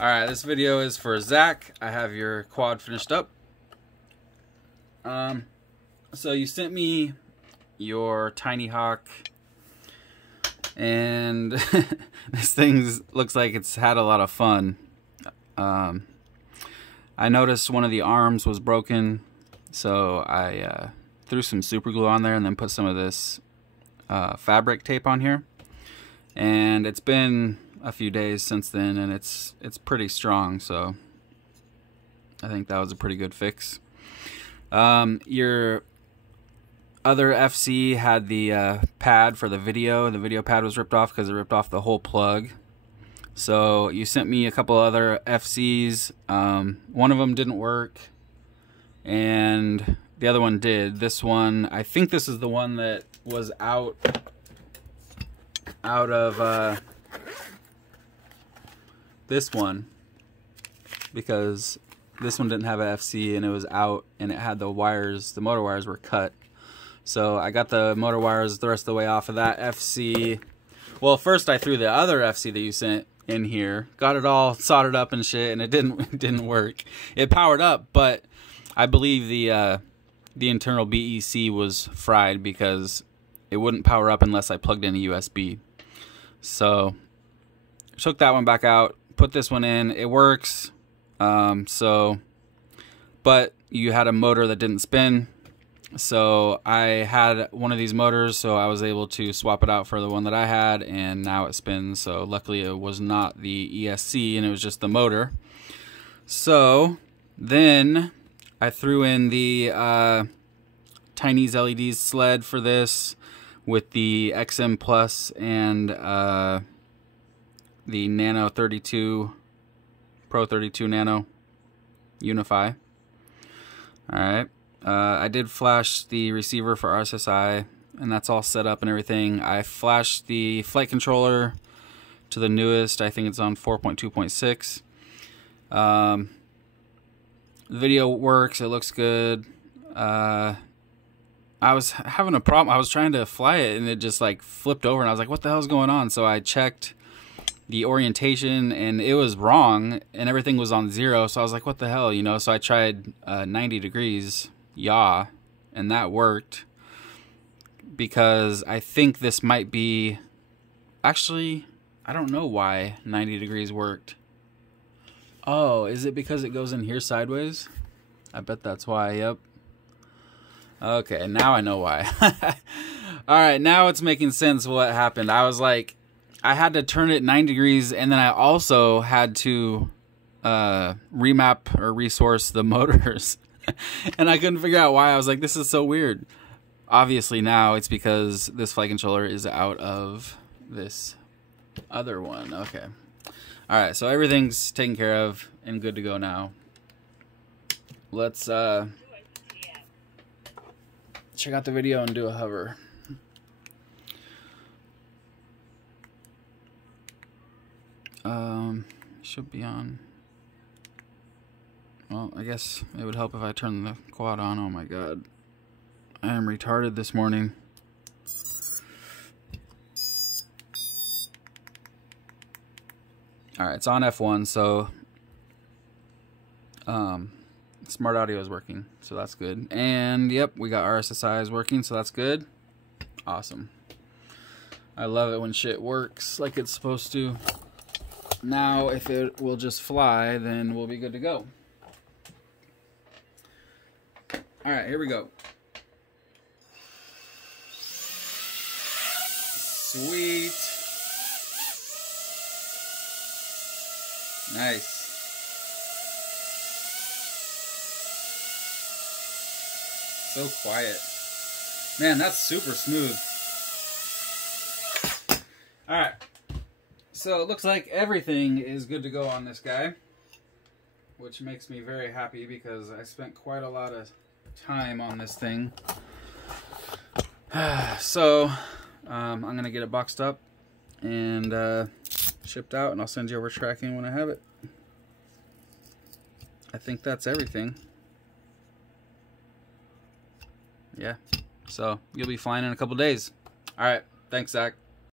Alright, this video is for Zach. I have your quad finished up. So you sent me your tinyhawk, and this thing looks like it's had a lot of fun. I noticed one of the arms was broken, so I threw some super glue on there and then put some of this fabric tape on here. And it's been a few days since then, and it's pretty strong, so I think that was a pretty good fix. Your other FC had the pad for the video. The video pad was ripped off because it ripped off the whole plug. So you sent me a couple other FCs. One of them didn't work, and the other one did. This one, I think this is the one that was out of this one, because this one didn't have an FC and it was out, and it had the wires, the motor wires were cut. So I got the motor wires the rest of the way off of that FC. Well, first I threw the other FC that you sent in here, got it all soldered up and shit, and it didn't work. It powered up, but I believe the internal BEC was fried because it wouldn't power up unless I plugged in a USB. So took that one back out, put this one in. It works. But you had a motor that didn't spin. So I had one of these motors, so I was able to swap it out for the one that I had, and now it spins. So luckily it was not the ESC, and it was just the motor. So then I threw in the Tiny's LEDs sled for this with the XM Plus and the Nano 32 Pro 32 Nano Unify. Alright, I did flash the receiver for RSSI, and that's all set up and everything. I flashed the flight controller to the newest, I think it's on 4.2.6. The video works, it looks good. I was having a problem. I was trying to fly it and it just like flipped over, and I was like, what the hell's going on? So I checked the orientation and it was wrong, and everything was on 0. So I was like, what the hell, you know? So I tried 90 degrees, yaw, and that worked, because I think this might be, actually, I don't know why 90 degrees worked. Oh, is it because it goes in here sideways? I bet that's why. Yep. Okay, now I know why. Alright, now it's making sense what happened. I was like, I had to turn it 9 degrees, and then I also had to remap or resource the motors. And I couldn't figure out why. I was like, this is so weird. Obviously now it's because this flight controller is out of this other one. Okay. Alright, so everything's taken care of and good to go now. Let's check out the video and do a hover. Should be on. Well, I guess it would help if I turn the quad on. Oh my god, I am retarded this morning. Alright, it's on F1, so smart audio is working, so that's good. And yep, we got RSSI is working, so that's good. Awesome. I love it when shit works like it's supposed to. Now, if it will just fly, then we'll be good to go. Alright, here we go. Sweet. Nice. So quiet. Man, that's super smooth. Alright. So it looks like everything is good to go on this guy, which makes me very happy because I spent quite a lot of time on this thing. So I'm going to get it boxed up and shipped out, and I'll send you over tracking when I have it. I think that's everything. Yeah. So you'll be flying in a couple days. Alright. Thanks, Zach.